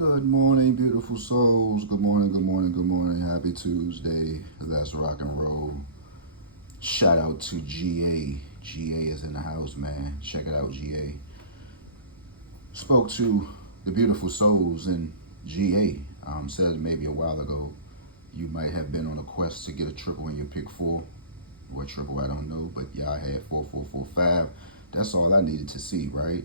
Good morning, beautiful souls. Good morning, good morning, good morning. Happy Tuesday. Let's rock and roll. Shout out to GA. GA is in the house, man. Check it out, GA. Spoke to the beautiful souls in GA. Said maybe a while ago you might have been on a quest to get a triple in your pick four. What triple, I don't know, but yeah, I had 4445. That's all I needed to see, right?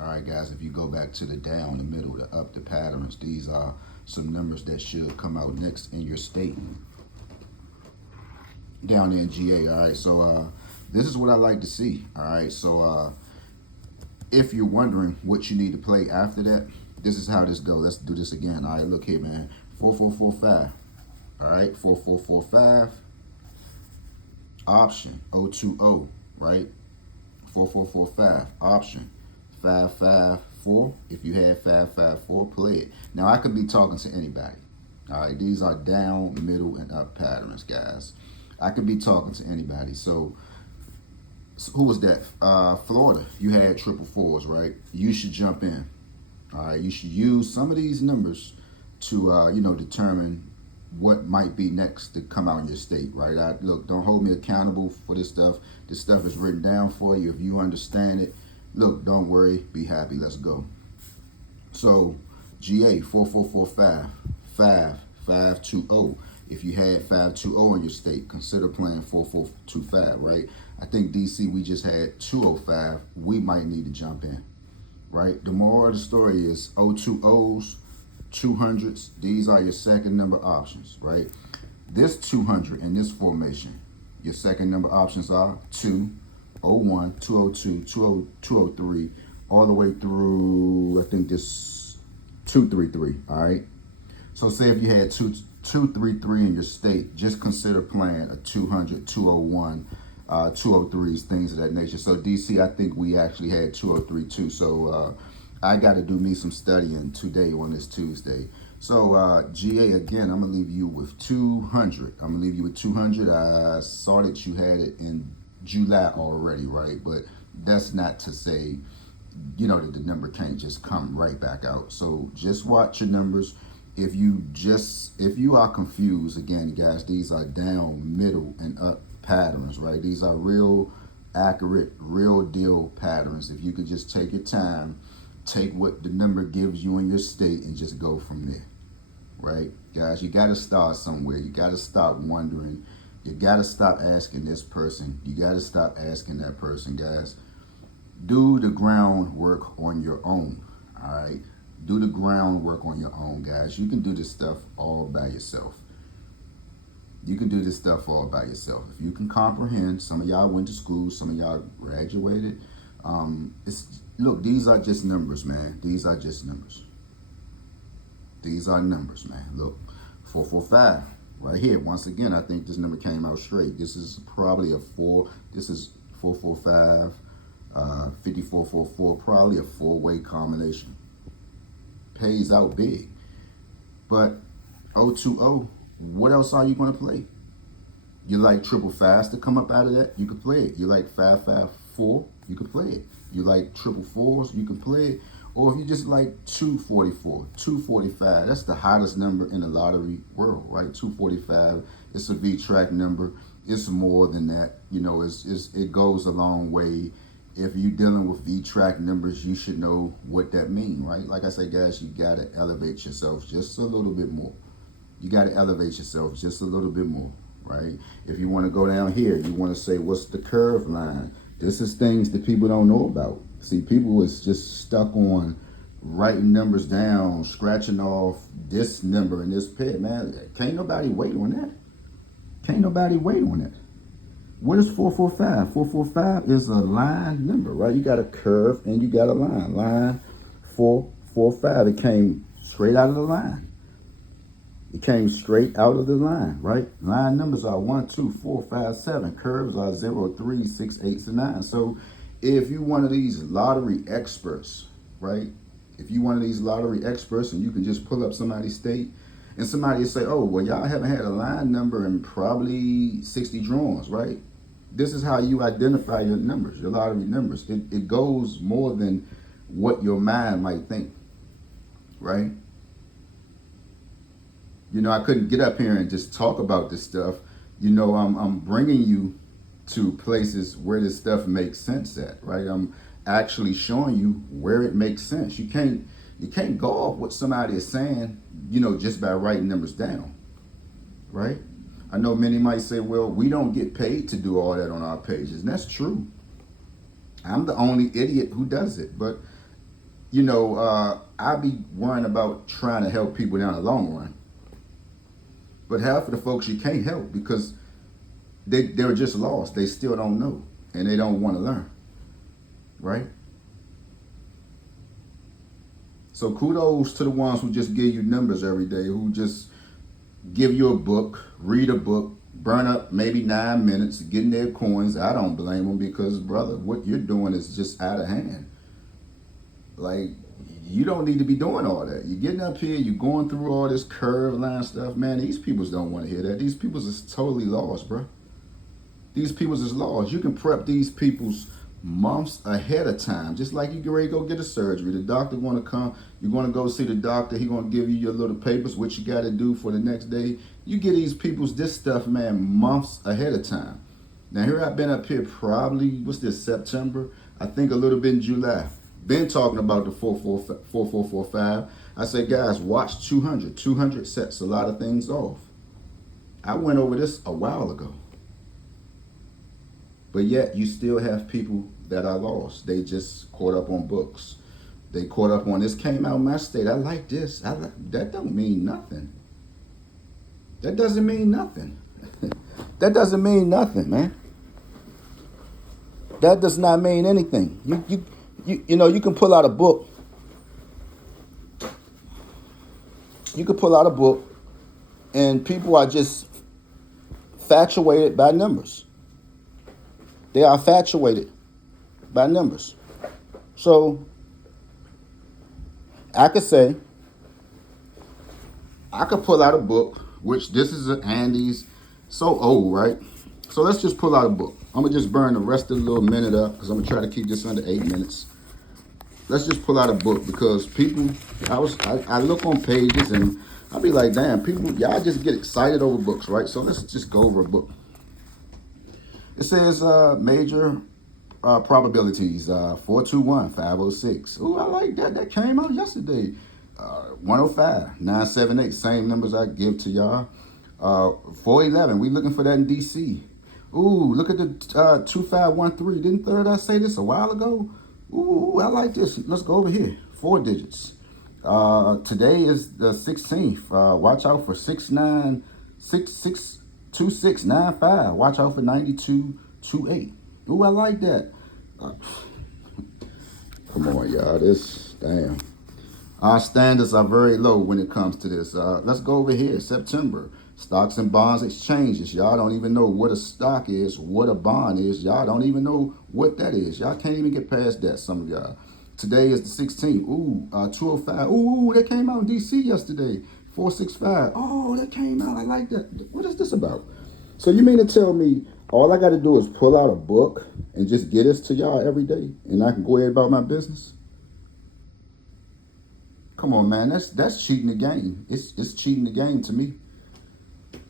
All right, guys, if you go back to the down, the middle, the up, the patterns, these are some numbers that should come out next in your state down there in GA. All right, so this is what I like to see. All right, so if you're wondering what you need to play after that, this is how this goes. Let's do this again. All right, look here, man. 4445. All right, 4445. Option 020, right? 4445. Option 554. If you had 554, play it. Now I could be talking to anybody. All right, these are down, middle, and up patterns, guys. I could be talking to anybody. So who was that? Florida. You had triple fours, right? You should jump in. All right, you should use some of these numbers to determine what might be next to come out in your state, right? Look, don't hold me accountable for this stuff. This stuff is written down for you. If you understand it, look, don't worry, be happy. Let's go. So GA 4445 5520. If you had 520 in your state, consider playing 4425, right? I think DC, we just had 205. We might need to jump in, right? The moral of the story is 020s, 200s. These are your second number options, right? This 200 in this formation, your second number options are 201, 202, 203, all the way through, I think this 233, all right? So say if you had 233 in your state, just consider playing a 200, 201, 203s, things of that nature. So DC, I think we actually had 203 too. So I got to do me some studying today on this Tuesday. So GA, again, I'm going to leave you with 200. I'm going to leave you with 200. I saw that you had it in July already, right? But that's not to say, that the number can't just come right back out. So just watch your numbers. If you are confused, again, guys, these are down, middle, and up patterns, right? These are real accurate, real deal patterns. If you could just take your time, take what the number gives you in your state and just go from there, right? Guys, you got to start somewhere. You got to stop wondering. You got to stop asking this person. You got to stop asking that person, guys. Do the groundwork on your own, all right? Do the groundwork on your own, guys. You can do this stuff all by yourself. You can do this stuff all by yourself. If you can comprehend, some of y'all went to school, some of y'all graduated. Look, these are just numbers, man. These are just numbers. These are numbers, man. Look, 445 right here. Once again, I think this number came out straight. This is probably a 4. This is 445, 5444, probably a 4-way combination. Pays out big. But 020, what else are you going to play? You like triple fast to come up out of that? You could play it. You like 554? You could play it. You like triple fours? You can play it. Or if you just like 244, 245, that's the hottest number in the lottery world, right? 245, it's a V-track number. It's more than that. It goes a long way. If you're dealing with V-track numbers, you should know what that means, right? Like I say, guys, you got to elevate yourself just a little bit more. You got to elevate yourself just a little bit more, right? If you want to go down here, you want to say, what's the curve line? This is things that people don't know about. See, people is just stuck on writing numbers down, scratching off this number and this pair, man. Can't nobody wait on that. Can't nobody wait on that. What is 445? 445 is a line number, right? You got a curve and you got a line. Line 445. It came straight out of the line. It came straight out of the line, right? Line numbers are 1, 2, 4, 5, 7. Curves are 0, 3, 6, 8, and 9. So if you're one of these lottery experts, right? If you're one of these lottery experts and you can just pull up somebody's state and somebody will say, oh, well, y'all haven't had a line number in probably 60 drawings, right? This is how you identify your numbers, your lottery numbers. It goes more than what your mind might think. right? You know, I couldn't get up here and just talk about this stuff. You know, I'm bringing you to places where this stuff makes sense at, right? I'm actually showing you where it makes sense. You can't go off what somebody is saying, you know, just by writing numbers down, right? I know many might say, well, we don't get paid to do all that on our pages. And that's true. I'm the only idiot who does it. But, you know, I be worrying about trying to help people down the long run. But half of the folks you can't help because they're just lost. They still don't know. And they don't want to learn. Right? So kudos to the ones who just give you numbers every day, who just give you a book, read a book, burn up maybe 9 minutes, getting their coins. I don't blame them because, brother, what you're doing is just out of hand. Like, you don't need to be doing all that. You're getting up here, you're going through all this curve line stuff. Man, these peoples don't want to hear that. These peoples is totally lost, bro. These peoples is lost. You can prep these peoples months ahead of time. Just like you get ready to go get a surgery. The doctor want to come. You're going to go see the doctor. He going to give you your little papers, what you got to do for the next day. You get these peoples this stuff, man, months ahead of time. Now, here I've been up here probably, what's this, September? I think a little bit in July. Been talking about the 4445. I say, guys, watch 200. 200 sets a lot of things off. I went over this a while ago. But yet, you still have people that are lost. They just caught up on books. They caught up on this came out in my state. I like this. That don't mean nothing. That doesn't mean nothing. That doesn't mean nothing, man. That does not mean anything. You know, you can pull out a book. You could pull out a book, and people are just infatuated by numbers. They are infatuated by numbers. So I could say, I could pull out a book, which this is Andy's, so old, right? So let's just pull out a book. I'm going to just burn the rest of the little minute up because I'm going to try to keep this under 8 minutes. Let's just pull out a book because people, I look on pages and I'll be like, damn, people, y'all just get excited over books, right? So let's just go over a book. It says major probabilities, 421, 506. Ooh, I like that. That came out yesterday. 105, 978, same numbers I give to y'all. 411, we looking for that in DC. Ooh, look at the 2513. Didn't third I say this a while ago? Ooh, I like this. Let's go over here. 4 digits. Today is the 16th. Watch out for 2695. Watch out for 9228. Ooh, I like that. Come on, y'all. Damn. Our standards are very low when it comes to this. Let's go over here. September. Stocks and bonds exchanges. Y'all don't even know what a stock is, what a bond is. Y'all don't even know what that is. Y'all can't even get past that, some of y'all. Today is the 16th. Ooh, 205. Ooh, that came out in DC yesterday. 465. Oh, that came out. I like that. What is this about? So you mean to tell me all I got to do is pull out a book and just get this to y'all every day and I can go ahead about my business? Come on, man. That's cheating the game. It's cheating the game to me.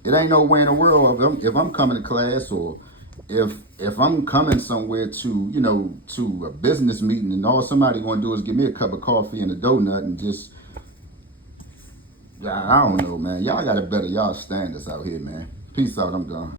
It ain't no way in the world if I'm coming to class or if I'm coming somewhere to a business meeting and all somebody gonna do is give me a cup of coffee and a donut and just, I don't know, man. Y'all gotta better y'all standards out here, man. Peace out. I'm done.